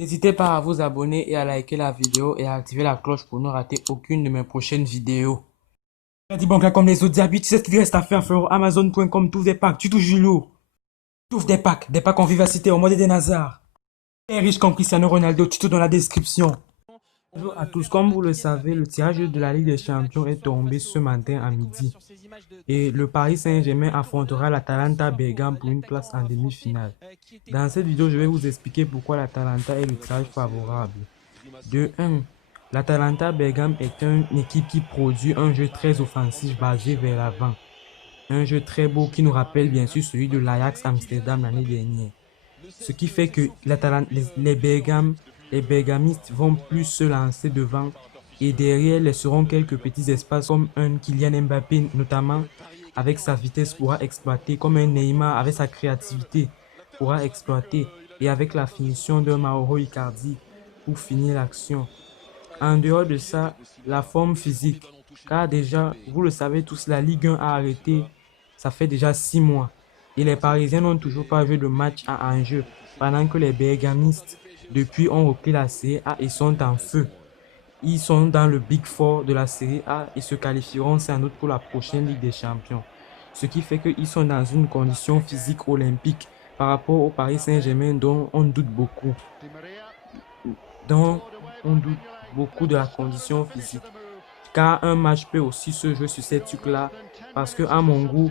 N'hésitez pas à vous abonner et à liker la vidéo et à activer la cloche pour ne rater aucune de mes prochaines vidéos. Dit bon, là, comme les autres habits, tu sais ce qu'il reste à faire, frérot. Amazon.com, t'ouvres des packs, tu touches du lourd. T'ouvres des packs en vivacité, en mode des Nazars. Très riche comme Cristiano Ronaldo, tuto dans la description. Bonjour à tous, comme vous le savez, le tirage de la Ligue des Champions est tombé ce matin à midi. Et le Paris Saint-Germain affrontera l'Atalanta Bergame pour une place en demi-finale. Dans cette vidéo, je vais vous expliquer pourquoi l'Atalanta est le tirage favorable. De 1. L'Atalanta Bergame est une équipe qui produit un jeu très offensif basé vers l'avant. Un jeu très beau qui nous rappelle bien sûr celui de l'Ajax Amsterdam l'année dernière. Ce qui fait que les Bergamistes vont plus se lancer devant et derrière laisseront quelques petits espaces comme un Kylian Mbappé notamment avec sa vitesse pourra exploiter, comme un Neymar avec sa créativité pourra exploiter et avec la finition d'un Mauro Icardi pour finir l'action. En dehors de ça, la forme physique. Car déjà, vous le savez tous, la Ligue 1 a arrêté, ça fait déjà 6 mois. Et les Parisiens n'ont toujours pas joué de match à enjeu, pendant que les Bergamistes, depuis, ont repris la Série A et sont en feu. Ils sont dans le Big Four de la Série A et se qualifieront sans doute pour la prochaine Ligue des Champions. Ce qui fait qu'ils sont dans une condition physique olympique par rapport au Paris Saint-Germain dont on doute beaucoup. Donc, on doute beaucoup de la condition physique. Car un match peut aussi se jouer sur ces trucs-là. Parce que, à mon goût,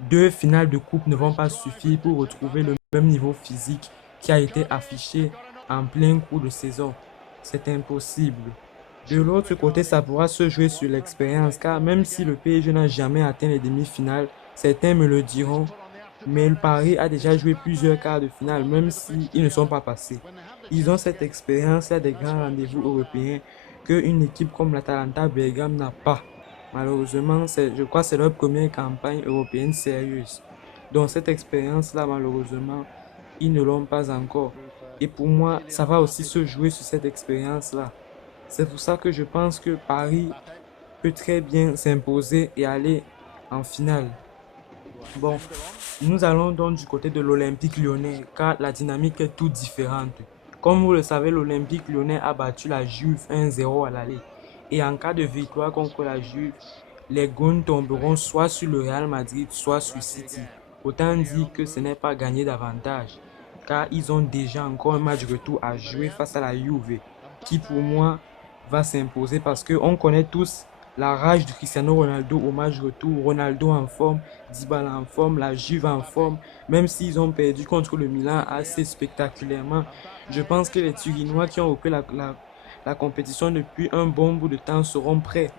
deux finales de coupe ne vont pas suffire pour retrouver le même niveau physique qui a été affiché en plein cours de saison. C'est impossible. De l'autre côté, ça pourra se jouer sur l'expérience. Car même si le PSG n'a jamais atteint les demi-finales, certains me le diront. Mais le Paris a déjà joué plusieurs quarts de finale, même s'ils ne sont pas passés. Ils ont cette expérience à des grands rendez-vous européens qu'une équipe comme l'Atalanta Bergame n'a pas. Malheureusement, je crois que c'est leur première campagne européenne sérieuse. Donc cette expérience-là, malheureusement, ils ne l'ont pas encore. Et pour moi, ça va aussi se jouer sur cette expérience-là. C'est pour ça que je pense que Paris peut très bien s'imposer et aller en finale. Bon, nous allons donc du côté de l'Olympique lyonnais, car la dynamique est toute différente. Comme vous le savez, l'Olympique lyonnais a battu la Juve 1-0 à l'aller. Et en cas de victoire contre la Juve, les Goons tomberont soit sur le Real Madrid, soit sur City. Autant dire que ce n'est pas gagné davantage, car ils ont déjà encore un match retour à jouer face à la Juve, qui pour moi va s'imposer parce qu'on connaît tous la rage de Cristiano Ronaldo au match retour. Ronaldo en forme, Dybala en forme, la Juve en forme. Même s'ils ont perdu contre le Milan assez spectaculairement, je pense que les Turinois qui ont repris la compétition depuis un bon bout de temps seront prêts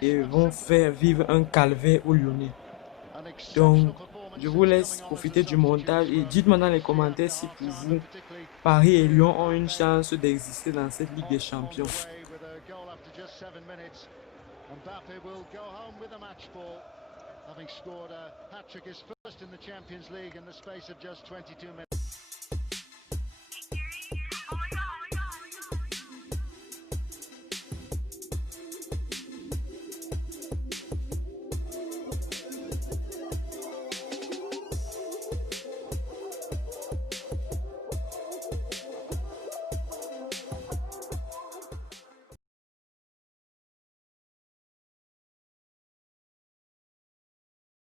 et vont faire vivre un calvaire aux Lyonnais. Donc, je vous laisse profiter du montage et dites-moi dans les commentaires si pour vous, Paris et Lyon ont une chance d'exister dans cette Ligue des Champions. Mbappe will go home with the match ball, having scored a hat-trick, his first in the Champions League in the space of just 22 minutes.